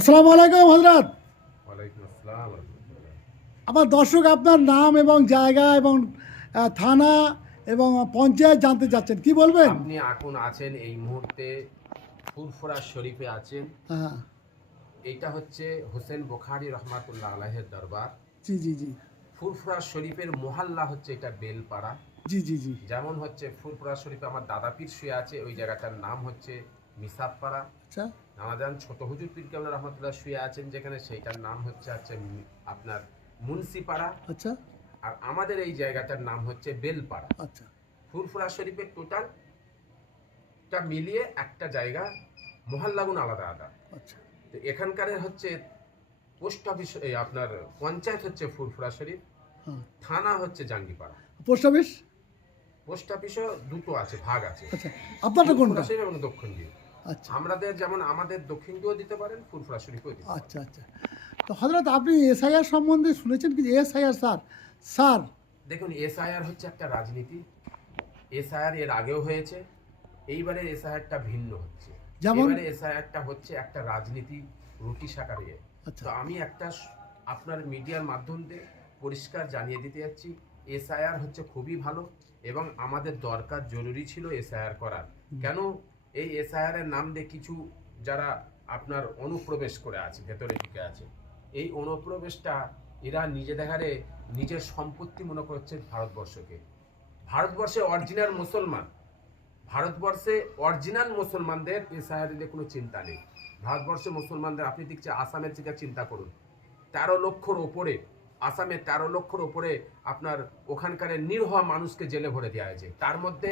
আসসালামু আলাইকুম হজরত। ওয়ালাইকুম আসসালাম আমার দর্শক আপনার নাম এবং জায়গা এবং থানা এবং পঞ্চায়েত জানতে চাচ্ছেন। কি বলবেন? আপনি এখন আছেন এই মুহূর্তে ফুরফুরা শরীফে আছেন। হ্যাঁ। এইটা হচ্ছে হোসেন বোখারি রহমাতুল্লাহ আলাহের দরবার। জি জি জি। ফুরফুরা শরীফের মহল্লা হচ্ছে এটা বেলপাড়া। জি জি জি। যেমন হচ্ছে ফুরফুরা শরীফে আমার দাদা পীর শুয়ে আছে ওই জায়গাটার নাম হচ্ছে মিসাবপাড়া আচ্ছা। নামাজান ছোট হুজুর পীর কেমন রহমতুল্লাহ শুয়ে আছেন যেখানে সেইটার নাম হচ্ছে আছে আপনার মুন্সিপাড়া আচ্ছা। আর আমাদের এই জায়গাটার নাম হচ্ছে বেলপাড়া। আচ্ছা। ফুরফুরা শরীফের টোটাল টা মিলিয়ে একটা জায়গা মহল্লাগুন আলাদা আলাদা। আচ্ছা। তো এখানকার হচ্ছে পোস্ট অফিস এই আপনার পঞ্চায়েত হচ্ছে ফুরফুরা শরীফ। থানা হচ্ছে জাঙ্গিপাড়া। Post office? পোস্ট অফিসও দুটো আছে ভাগ আছে। আচ্ছা। আপনারটা কোনটা? এবং দক্ষিণ দিকে আচ্ছা। আমাদের যেমন আমাদের দক্ষিণ দিয়েও দিতে পারেন ফুরফুরা শরীফও দিতে। আচ্ছা আচ্ছা। তো হজরত আপনি এসআইআর সম্বন্ধে শুনেছেন কি? SIR sir sir. দেখুন এসআইআর হচ্ছে একটা রাজনীতি। এসআইআর এর আগেও হয়েছে এইবারে এসআইআরটা ভিন্ন হচ্ছে। যেমন? এসআইআরটা হচ্ছে একটা রাজনীতি রুটি সাকারিয়ে আচ্ছা। তো আমি একটা আপনার মিডিয়ার মাধ্যম দিয়ে পরিষ্কার জানিয়ে দিতে যাচ্ছি এসআইআর হচ্ছে খুবই ভালো এবং আমাদের দরকার জরুরি ছিল এসআইআর করার। কেন? এই এসআইআর এর নাম দিয়ে কিছু যারা আপনার অনুপ্রবেশ করে আছে, ভেতরে ঢুকে আছে, এই অনুপ্রবেশটা এরা নিজেদের হারে নিজের সম্পত্তি মনে করছে ভারতবর্ষকে। ভারতবর্ষে অরিজিনাল মুসলমান। ভারতবর্ষে অরিজিনাল মুসলমানদের এসআইআর নিয়ে কোনো চিন্তা নেই। ভারতবর্ষে মুসলমানদের, আপনি দেখছেন আসামের দিকে চিন্তা করুন। তেরো লক্ষর ওপরে, আসামে তেরো লক্ষর ওপরে আপনার ওখানকার নির্হ মানুষকে জেলে ভরে দেওয়া হয়েছে। তার মধ্যে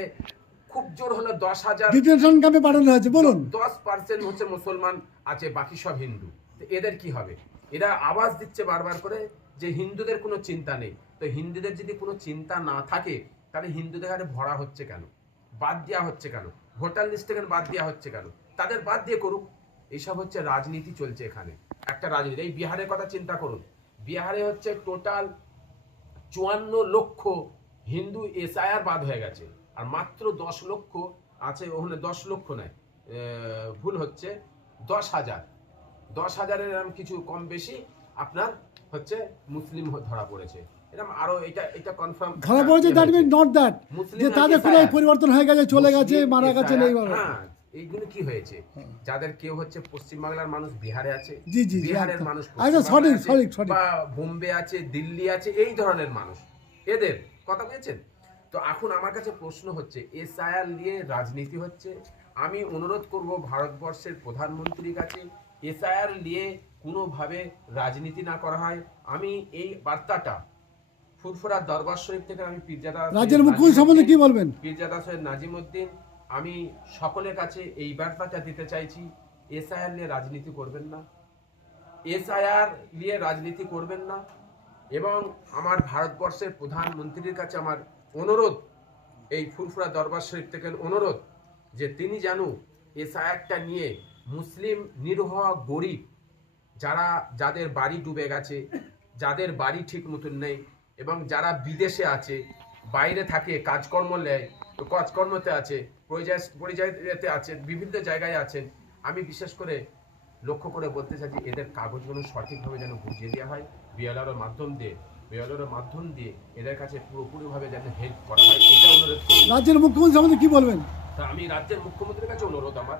খুব জোর হলো দশ হাজার ডিটেনশন ক্যাম্পে পাঠানো হয়েছে বলুন। দশ পার্সেন্ট হচ্ছে মুসলমান আছে বাকি সব হিন্দু। এদের কি হবে? এরা আওয়াজ দিচ্ছে বারবার করে যে হিন্দুদের কোনো চিন্তা নেই। তো হিন্দুদের যদি কোনো চিন্তা না থাকে তাহলে হিন্দুদের হারে ভরা হচ্ছে কেন? বাদ দেওয়া হচ্ছে কেন? ভোটার লিস্ট থেকে বাদ দেওয়া হচ্ছে কেন? তাদের বাদ দিয়ে করুক। এইসব হচ্ছে রাজনীতি চলছে এখানে। একটা রাজনীতি। এই বিহারের কথা চিন্তা করুন। বিহারে হচ্ছে টোটাল চুয়ান্ন লক্ষ হিন্দু এসআইআর বাদ হয়ে গেছে। আর মাত্র দশ লক্ষ আছে ওখানে দশ লক্ষ নয় ভুল হচ্ছে দশ হাজার। দশ হাজারের এরম কিছু কম বেশি আপনার হচ্ছে মুসলিম ধরা পড়েছে। এরকম আরও এটা এটা কনফার্ম ধরা পড়েছে that mean not that Muslim যে তাদের কোনো পরিবর্তন হয়ে গেছে চলে গেছে মারা গেছে হ্যাঁ এইগুলো কি হয়েছে? হ্যাঁ। যাদের কেউ হচ্ছে পশ্চিমবাংলার মানুষ বিহারে আছে বিহারের মানুষ সঠিক, সঠিক, সঠিক। বা বোম্বে আছে দিল্লি আছে এই ধরনের মানুষ। এদের কথা বলেছেন তো এখন আমার কাছে প্রশ্ন হচ্ছে এসআইআর নিয়ে রাজনীতি হচ্ছে। আমি অনুরোধ করব ভারতবর্ষের প্রধানমন্ত্রীর কাছে এসআইআর নিয়ে কোনোভাবে রাজনীতি না করা হয়। আমি এই বার্তাটা ফুরফুরা দরবার শরীফ থেকে আমি পীরজাদা রাজ্যের মুখ্যমন্ত্রী সম্বন্ধে কি বলবেন? পীরজাদা সৈয়দ নাজিমুদ্দিন আমি সকলের কাছে এই বার্তাটা দিতে চাইছি এসআইআর নিয়ে রাজনীতি করবেন না। এসআইআর নিয়ে রাজনীতি করবেন না। এবং আমার ভারতবর্ষের প্রধানমন্ত্রীর কাছে আমার অনুরোধ, এই ফুরফুরা দরবার শরীফ থেকে অনুরোধ যে তিনি যেন এসআইআরটা নিয়ে মুসলিম নিরহ গরিব যারা, যাদের বাড়ি ডুবে গেছে, যাদের বাড়ি ঠিক মতন নেই এবং যারা বিদেশে আছে, বাইরে থাকে, কাজকর্ম নেয়, কাজকর্মতে আছে, পরিযায়, পরিযায়ীতে আছেন বিভিন্ন জায়গায় আছেন, আমি বিশেষ করে লক্ষ্য করে বলতে চাইছি এদের কাগজগুলো সঠিকভাবে যেন বুঝিয়ে দেওয়া হয় বিএলআর মাধ্যম দিয়ে। বিএলআর মাধ্যম দিয়ে এদের কাছে পুরোপুরিভাবে যেন হেল্প করা হয় এটা অনুরোধ রাজ্যের মুখ্যমন্ত্রী সম্বন্ধে কি বলবেন? তা আমি রাজ্যের মুখ্যমন্ত্রীর কাছে অনুরোধ আমার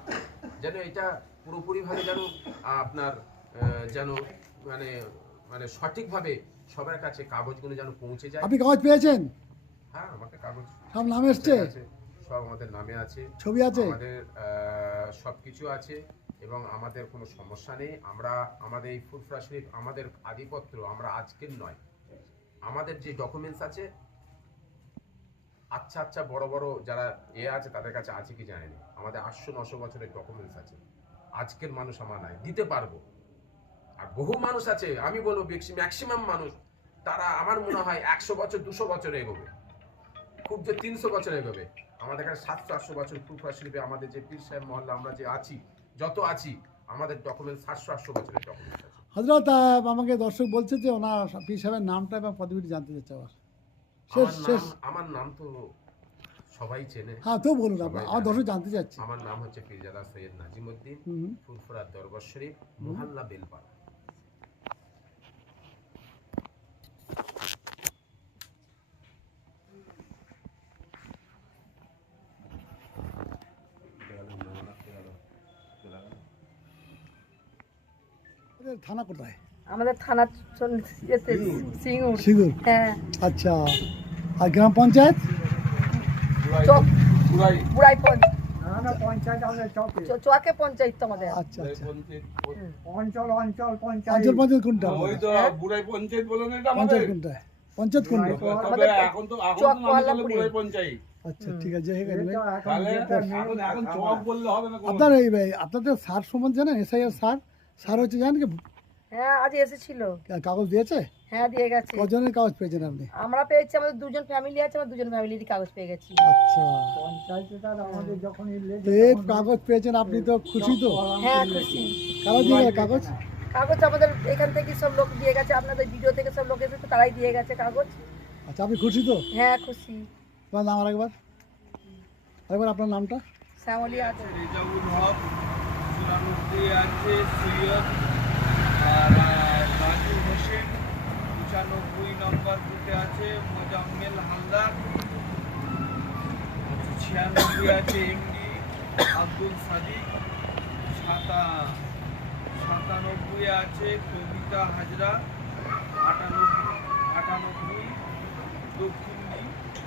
যেন এটা পুরোপুরিভাবে যেন আপনার যেন মানে মানে সঠিকভাবে সবার কাছে কাগজগুলো যেন পৌঁছে যায়। আপনি কাগজ পেয়েছেন? হ্যাঁ আমাকে কাগজ সব নাম এসছে? আছে, সব আমাদের নামে আছে। ছবি আছে? আমাদের সব কিছু আছে এবং আমাদের কোনো সমস্যা নেই। আমরা আমাদের এই শরীফ আমাদের আধিপত্র আমরা আজকের নয়। আমাদের যে ডকুমেন্টস আছে আচ্ছা আচ্ছা বড় বড় যারা এ আছে, তাদের কাছে আছে কি জানি না। আমাদের আটশো, নশো বছরের ডকুমেন্টস আছে। আজকের মানুষ আমার নাই, দিতে পারব। আর বহু মানুষ আছে, আমি বলব ম্যাক্সিমাম মানুষ, তারা আমার মনে হয় একশো বছর, দুশো বছর এগোবে। খুব যে তিনশো বছর এগোবে। আমাদের কাছে সাতশো, আটশো বছর ফুরফুরা শরীফে আমাদের যে পীর সাহেব মহল্লা, আমরা যে আছি, যত আছি, আমাদের ডকুমেন্ট সাতশো, আটশো বছরের ডকুমেন্ট আছে। হজরত আমাকে দর্শক বলছে যে ওনার পীর সাহেবের নামটা এবং পদবিটি জানতে চাচ্ছে আবার শেষ আমার শেষ। নাম আমার নাম তো সবাই চেনে। হ্যাঁ তো বলুন আপনার। আমার দর্শক জানতে চাচ্ছি। আমার নাম হচ্ছে পীরজাদা সৈয়দ নাজিমুদ্দিন ফুরফুরা দরবার শরীফ মোহাল্লা বেলপাড়া এদের থানা কোথায়? আমাদের থানা সিঙ্গুর। সিঙ্গুর? হ্যাঁ। আচ্ছা। আর গ্রাম পঞ্চায়েত? চক। বুড়াই পঞ্চ চ- চুয়াকে পঞ্চায়েত আমাদের। আচ্ছা অঞ্চল অঞ্চল পঞ্চায়েত। অঞ্চল পঞ্চায়েত কোনটা ওই তো বুড়াই পঞ্চায়েত বলে না এটা পঞ্চায়েত আমাদের? কোনটা? পঞ্চায়েত কোনটা? আমাদের এখন তো এখন তো নাম চলে মহল্লাপুরে। বুড়াই পঞ্চায়েত। আচ্ছা ঠিক আছে গেল তাহলে এখন এখন চক বললে হবে না কোনো। আপনার এই এই আপনাদের স্যার সম্বন্ধে জানেন? SIR sir? স্যার হচ্ছে জানেন কি? হ্যাঁ আজ এসেছিল। কাগজ দিয়েছে? হ্যাঁ দিয়ে গেছে। কজনের কাগজ পেয়েছেন আপনি? আমরা পেয়েছি আমাদের দুজন ফ্যামিলি আছে আমরা দুজন ফ্যামিলিরই কাগজ পেয়ে গেছি। আচ্ছা। আমাদের যখন তো এই কাগজ পেয়েছেন আপনি তো খুশি তো? হ্যাঁ খুশি। কারা দিয়ে গেল কাগজ? কাগজ আমাদের এখান থেকে সব লোক দিয়ে গেছে আপনাদের ভিডিও থেকে সব লোক এসেছে তারাই দিয়ে গেছে কাগজ। আচ্ছা আপনি খুশি তো? হ্যাঁ খুশি। আপনার নাম আরেকবার? আরেকবার আপনার নামটা? শ্যামলি আছে। রেজাউল হক সুরানুদ্দি আছে সৈয়দ আর রাজু হোসেন পঁচানব্বই নম্বর বুথে আছে, মোজাম্মেল হালদার। ছিয়ানব্বই আছে এমডি আব্দুল সাদিক। সাতা, সাতানব্বই আছে কবিতা হাজরা। আটানব্বই আটানব্বই দক্ষিণী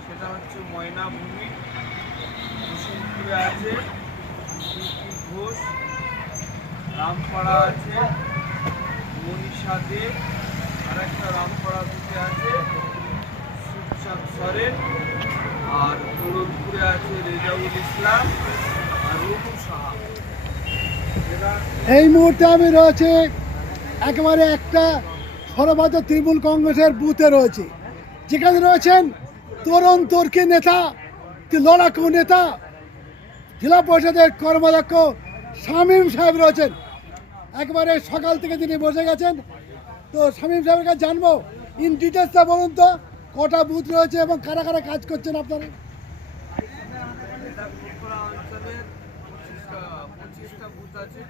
সেটা হচ্ছে ময়নাভূমি। হোসেনপুরে আছে বিকি রামপাড়া আছে আর একটা বুথে আছে সরেন, আর আছে রেজাউল ইসলাম আর রুমু সাহা। এই মুহূর্তে আমি রয়েছে একেবারে একটা সর্বভারত তৃণমূল কংগ্রেসের বুথে রয়েছে। যেখানে রয়েছেন তরুণ তর্কি নেতা, লড়াকু নেতা, জেলা পরিষদের কর্মাধ্যক্ষ শামীম সাহেব রয়েছেন। একবারে সকাল থেকে তিনি বসে গেছেন তো শামীম সাহেবের কাছে জানব ইন ডিটেলসটা বলুন তো কটা বুথ রয়েছে এবং কারা কারা কাজ করছেন আপনারা? পঁচিশটা বুথ আছে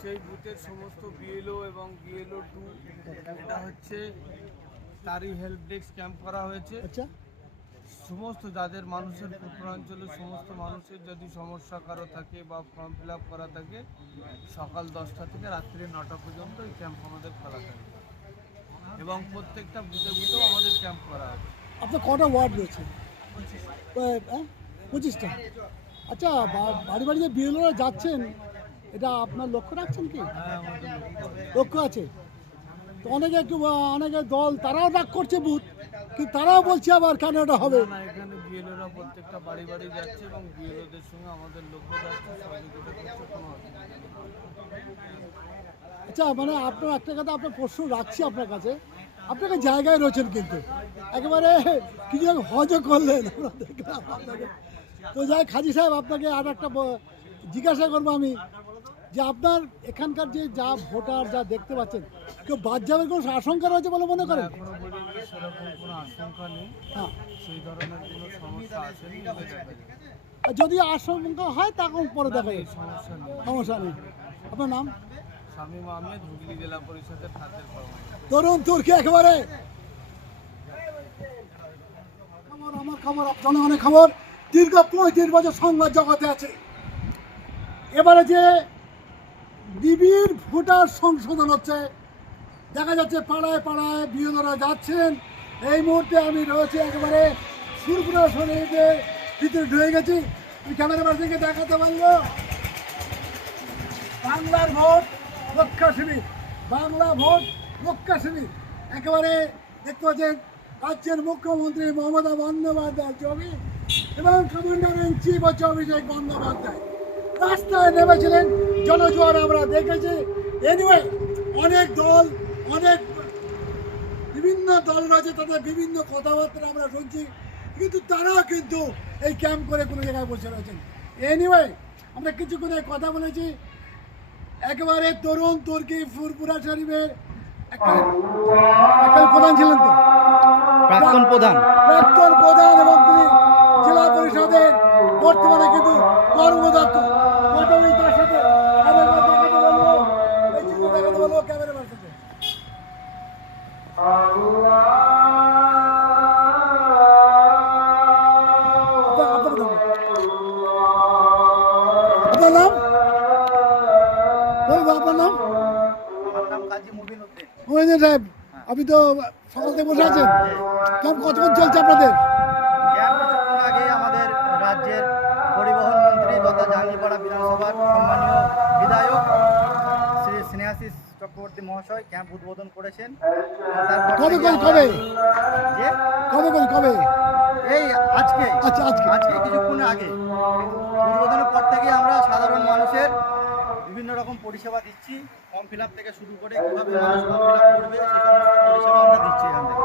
সেই বুথের সমস্ত বিএলও এবং বিএলও টু এটা হচ্ছে তারই হেল্প ডেস্ক ক্যাম্প করা হয়েছে। আচ্ছা। সমস্ত যাদের মানুষের পূর্বাঞ্চলের সমস্ত মানুষের যদি সমস্যা কারও থাকে বা ফর্ম ফিল আপ করা থাকে সকাল দশটা থেকে রাত্রি নটা পর্যন্ত এই ক্যাম্প আমাদের খোলা থাকে। এবং প্রত্যেকটা বুথে বুথেও আমাদের ক্যাম্প করা আছে। আপনার কটা ওয়ার্ড রয়েছে? হ্যাঁ? পঁচিশটা। আচ্ছা বাড়ি বাড়ি যে বিএলওরা যাচ্ছেন এটা আপনার লক্ষ্য রাখছেন কি? হ্যাঁ লক্ষ্য। লক্ষ্য আছে। তো অনেকে অনেকে দল তারাও ডাক করছে বুথ। কিন্তু তারাও বলছে আবার কেন এটা হবে? না এখানে বিএলওরা প্রত্যেকটা বাড়ি বাড়ি যাচ্ছে এবং বিএলওদের সঙ্গে আমাদের লক্ষ্য যাচ্ছে সহযোগিতা করছে কোনো অসুবিধা নেই। আচ্ছা মানে আপনার একটা কথা আপনার প্রশ্ন রাখছি আপনার কাছে। আপনাকে জায়গায় রয়েছেন কিন্তু। একেবারে কিছু এক হজও করলেন আমরা দেখলাম আপনাকে। তো যাই খাজি সাহেব আপনাকে আর একটা ব- জিজ্ঞাসা করব আমি যে আপনার এখানকার যে যা ভোটার যা দেখতে পাচ্ছেন কেউ বাদ যাবে কোনো আশঙ্কা রয়েছে বলে মনে করেন? এখনও সেরকম কোনো আশঙ্কা নেই। হ্যাঁ। সেই ধরনের কোনো সমস্যা যদি আশঙ্কা হয় তখন পরে দেখা যাবে। সমস্যা নেই। সমস্যা নেই। আপনার নাম? শামীম আহমেদ হুগলি জেলা পরিষদের খাতের তরুণ তুর্কি একেবারে। খবর আমার খবর জনগণের খবর দীর্ঘ পঁয়ত্রিশ বছর সংবাদ জগতে আছে। এবারে যে নিবিড় ভোটার সংশোধন হচ্ছে দেখা যাচ্ছে পাড়ায় পাড়ায় বিএলরা যাচ্ছেন। এই মুহূর্তে আমি রয়েছি একেবারে সুরপুরা শরীরে ভিতরে ঢুকে গেছি। আমি ক্যামেরা থেকে দেখাতে পারব। বাংলার ভোট রক্ষা শিবির বাংলা ভোট রক্ষা শিবির একেবারে দেখতে পাচ্ছেন রাজ্যের মুখ্যমন্ত্রী মমতা বন্দ্যোপাধ্যায় ছবি এবং কমান্ডার ইন চিফ হচ্ছে অভিষেক বন্দ্যোপাধ্যায়। রাস্তায় নেমেছিলেন জনজোয়ার আমরা দেখেছি। এনিওয়ে অনেক দল অনেক বিভিন্ন দল রয়েছে তাদের বিভিন্ন কথাবার্তা আমরা শুনছি কিন্তু তারাও কিন্তু এই ক্যাম্প করে কোনো জায়গায় বসে রয়েছেন। এনিওয়ে আমরা কিছুক্ষণ কথা বলেছি একেবারে তরুণ তুর্কি ফুরপুরা শরীফের একটা প্রধান ছিলেন তো। প্রাক্তন প্রধান। প্রাক্তন প্রধান এবং তিনি জেলা পরিষদ আমাদের বর্তমানে কিন্তু কর্মদক্ষ। প্রথমেই তার সাথে। দেখাতে বলব দেখাতে বলব ক্যামেরা আপনার সাহেব আপনি তো সকাল থেকে বসে আছেন কেমন কতক্ষণ চলছে আপনাদের আগে আমাদের রাজ্যের পরিবহন মন্ত্রী তথা জাহাঙ্গীরপাড়া বিধানসভার স্নেহাশিস চক্রবর্তী মহাশয় ক্যাম্প উদ্বোধন করেছেন। এবং তারপর কবে কবে যে? কবে কবে কবে? এই আজকে। আচ্ছা, আজকে। আজকে কিছুক্ষণ আগে। উদ্বোধনের পর থেকে আমরা সাধারণ মানুষের বিভিন্ন রকম পরিষেবা দিচ্ছি। ফর্ম ফিল থেকে শুরু করে কীভাবে মানুষ ফর্ম ফিল করবে সে সমস্ত পরিষেবা আমরা দিচ্ছি এখান থেকে।